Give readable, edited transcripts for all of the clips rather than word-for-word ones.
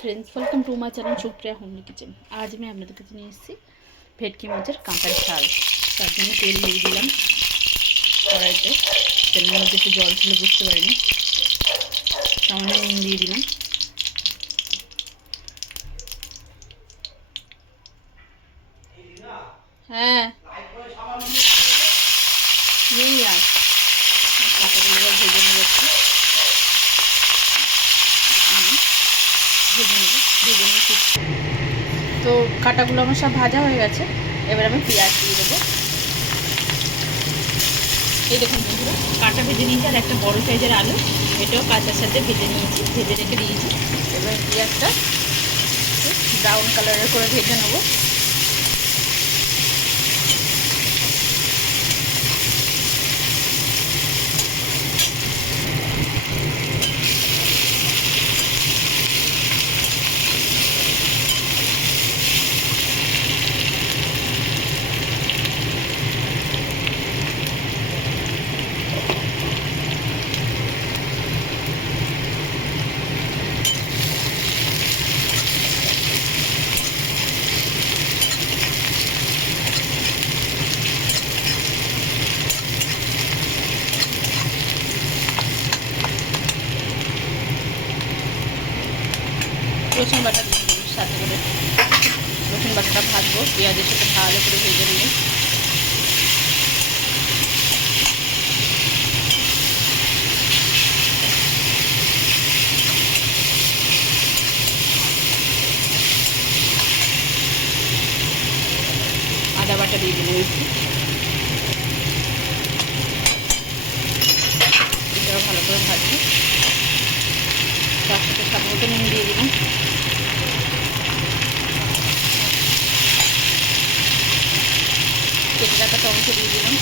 Friends, welcome to my channel Supriya homely kitchen. आज मैं আপনাদের কাছে নিয়ে এসেছি ভেটকি মাছের কাঁটার ঝাল। তার জন্য তেল দিয়ে দিলাম কড়াইতে। তেলের মধ্যে একটু জল ছিল, বুঝতে পারিনি। সামান্য নুন দিয়ে দিলাম। হ্যাঁ নেই আর কাঁটাগুলো এবার ভেজে নেবো একটু। ভেজে নিয়েছি। তো কাঁটাগুলো আমার সব ভাজা হয়ে গেছে। এবার আমি পেঁয়াজ দিয়ে দেবো। এই দেখুন বন্ধুরা, কাঁটা ভেজে নিয়েছি আর একটা বড় সাইজের আলু, এটাও কাঁচার সাথে ভেজে নিয়েছি, ভেজে রেখে দিয়েছি। এবার পেঁয়াজটা ব্রাউন কালারের করে ভেজে নেবো। রসুন বাটা দিয়ে দেবো সাথে করে। রসুন বাটাটা ভাজবো পেঁয়াজের সাথে ভালো করে ভেজে নিয়ে। আদা বাটা দিয়ে দেবো একটু। এটাও ভালো করে ভাজবো। তার সাথে স্বাদ মতো নুন দিয়ে দিলাম। কেটে রাখা টমেটো দিয়ে দিলাম,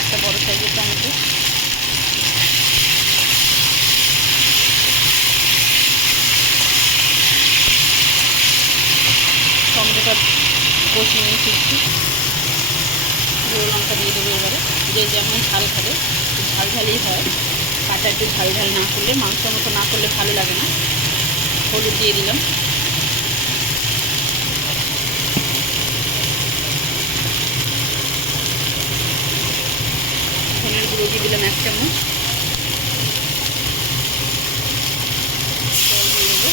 একটা বড় সাইজের টমেটো। টমেটোটা কষিয়ে নিয়ে ফিরছি। গুঁড়ো লঙ্কা দিয়ে দেবো এবারে। যে যেমন ঝাল খাবে, ঝাল ঝালই হয়। কাঁচা একটু ঝাল ঝাল না করলে, মাংসের মতো না করলে ভালো লাগে না। হলুদ দিয়ে দিলাম। ধনের গুঁড়ো দিয়ে দিলাম 1 চামচ। জল দিয়ে দেবো।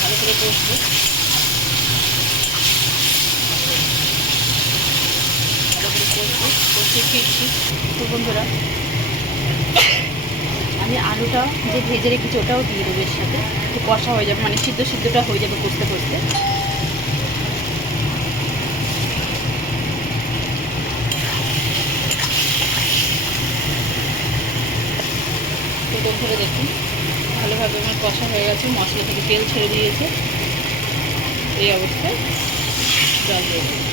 ভালো করে কষবো। কষিয়ে ফিরছি। তো বন্ধুরা, আমি আলুটা যে ভেজে রেখেছি ওটাও দিয়ে দেবো এর সাথে। একটু কষা হয়ে যাবে, মানে সিদ্ধটা হয়ে যাবে কষতে কষতে। তো বন্ধুরা দেখুন, ভালোভাবে আমার কষা হয়ে গেছে, মশলা থেকে তেল ছেড়ে দিয়েছে। এই অবস্থায় জল দিয়ে দেবো।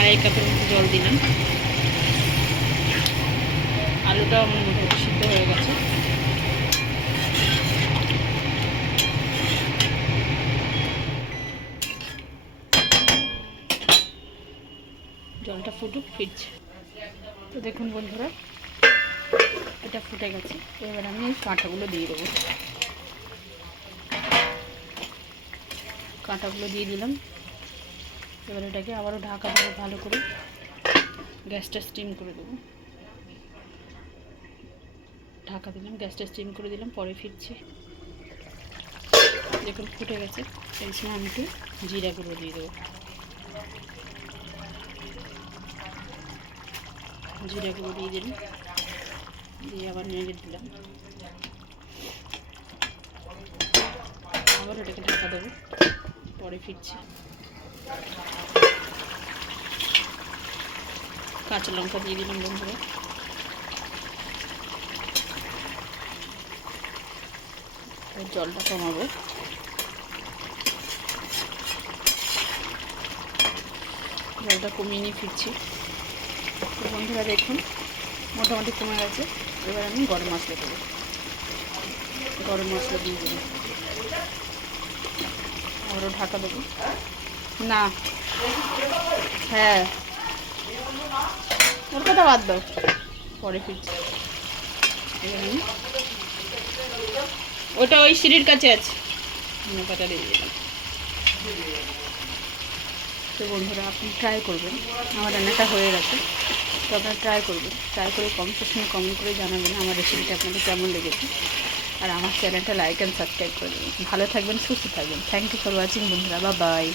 1.5 কাপের মতো জল দিলাম। আলুটাও আমার মোটামুটি সিদ্ধ হয়ে গেছে। জলটা ফুটুক, ফিরছে। তো দেখুন বন্ধুরা, এটা ফুটে গেছে। এবার আমি এই কাঁটাগুলো দিয়ে দেবো। কাঁটাগুলো দিয়ে দিলাম। এবার এটাকে আবারও ঢাকা দেবো ভালো করে। গ্যাসটা স্টিম করে দেবো। ঢাকা দিলাম, গ্যাসটা স্টিম করে দিলাম, পরে ফিরছি। দেখুন ফুটে গেছে। এই সময় আমি একটু জিরা গুঁড়ো দিয়ে দেবো। জিরা গুঁড়ো দিয়ে দিলাম, দিয়ে আবার নেড়ে দিলাম। আবার ওটাকে ঢাকা দেবো, পরে ফিরছি। কাঁচা লঙ্কা দিয়ে দিলাম বন্ধুরা। জলটা কমাবো। জলটা কমিয়ে নিয়ে ফিরছি। তো বন্ধুরা দেখুন, মোটামুটি কমে গেছে। এবার আমি গরম মশলা দেবো। গরম মশলা দিয়ে দেবো, আবারও ঢাকা দেবো। না, হ্যাঁ ওর কথা বাদ দাও, পরে ফিরছি। ওটা ওই সিঁড়ির কাছে আছে, পাতা দিয়ে দিলাম। তো বন্ধুরা আপনি ট্রাই করবেন, আমার রান্নাটা হয়ে গেছে, তো আপনারা ট্রাই করবেন, ট্রাই করে কমেন্ট সেকশনে কমেন্ট করে জানাবেন আমার রেসিপিটা আপনাদের কেমন লেগেছে। আর আমার চ্যানেলটা লাইক অ্যান্ড সাবস্ক্রাইব করে দেবেন। ভালো থাকবেন, সুস্থ থাকবেন। থ্যাংক ইউ ফর ওয়াচিং বন্ধুরা, বাই বাই।